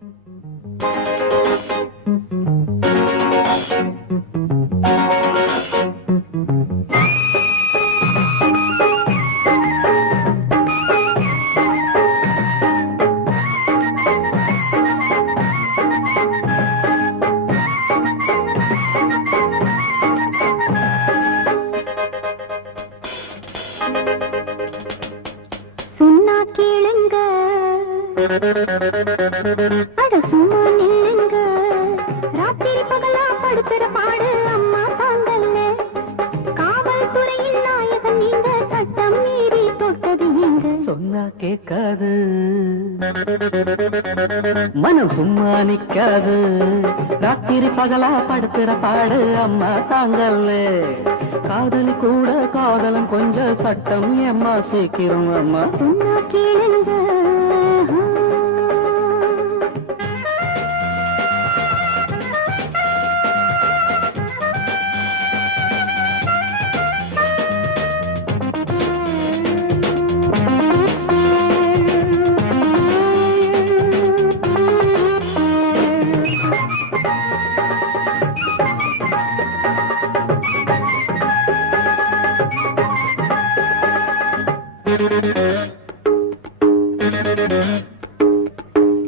சொன்னா கேளுங்க, அட சும்மா நில்லுங்க. ராத்திரி பகலா படுத்துற பாடு அம்மா தாங்கல்ல. காவல்துறையின் நாயகன் நீங்க, சட்டம் மீறி தொட்டது எங்க. சொன்னா கேட்காது, மனம் சும்மா நிக்காது. ராத்திரி பகலா படுத்துற பாடு அம்மா தாங்கல்ல. காதல் கூட காதலம் கொஞ்சம் சட்டம் ஏம்மா சீக்கிரம் அம்மா. சொன்னா கேளுங்க.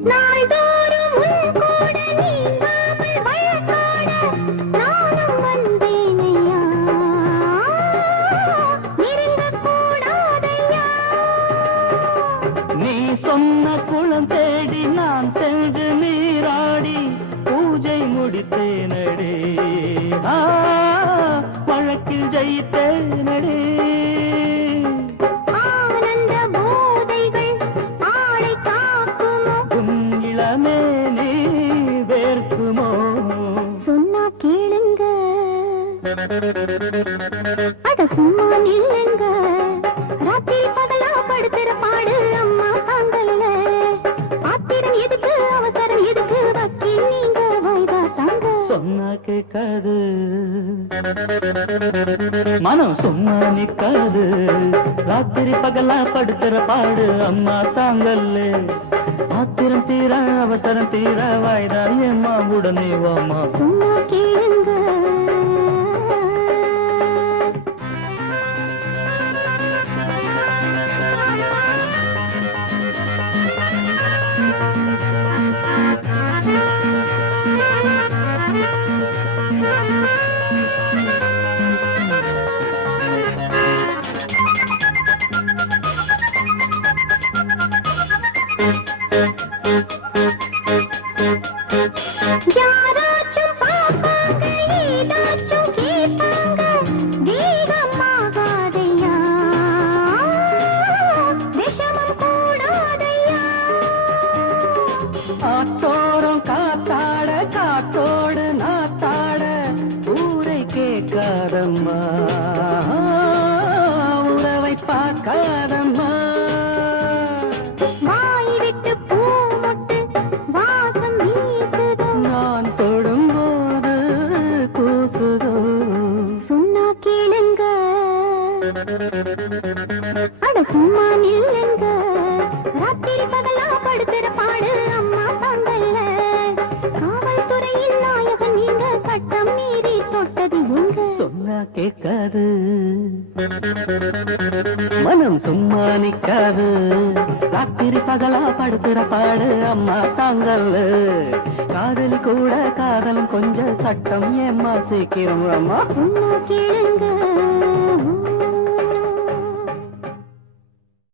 நாள்தோறும் உன் கூட நீங்காமல் வழக்காட நானும் வந்தேனையா. நெருங்கக் கூடாதையா. நீ சொன்ன குளம் தேடி நான் சென்று நீராடி பூஜை முடித்தேனடே. வழக்கில் ஜெயித்தேனடே. ஆனந்த போதைகள் ஆளை காக்குமோ, இளமே நீ வேர்க்குமோ. சொன்னா கேளுங்க, அட சும்மா நில்லுங்க. ராத்திரி பகலா படுத்துற பாடு அம்மா தாங்கல்ல. ஆத்திரம் எதுக்கு, அவசரம் எதுக்கு, வக்கீல் நீங்க வாய்தா தாங்க. சொன்னா கேட்காது, மனம் சும்மா நிக்காது. ராத்திரி பகலா படுத்துற பாடு அம்மா தாங்கல்ல. ஆத்திரம் தீர அவசரம் தீர வாய்தா ஏம்மா உடனே வாமா. சொன்னா கேளுங்க. யாராச்சும் பாப்பாங்க, ஏதாச்சும் கேட்பாங்க. வேகமாகாதையா, விஷமம் கூடாதையா. ஆத்தோரம் காத்தாட காத்தோடு நாத்தாட ஊரை கேட்காதம்மா, உறவை பார்க்காதம்மா. வாய் விட்டு பூ மொட்டு வாசம் வீசுதோ, நான் தொடும்போது கூசுதோ. சொன்னா கேளுங்க, அட சும்மா நில்லுங்க. ராத்திரி பகலா படுத்துற பாடு அம்மா தாங்கல்ல. காவல்துறையின் நாயகன் நீங்க, சட்டம் மீறி தொட்டது எங்க. சொன்னா கேட்காது, மனம் சும்மா நிக்காது. ராத்திரி பகலா படுத்துற பாடு அம்மா தாங்கல்ல. காதலி கூட காதலும் கொஞ்சம் சட்டம் ஏம்மா சீக்கிரம் அம்மா. சொன்னா கேளுங்க.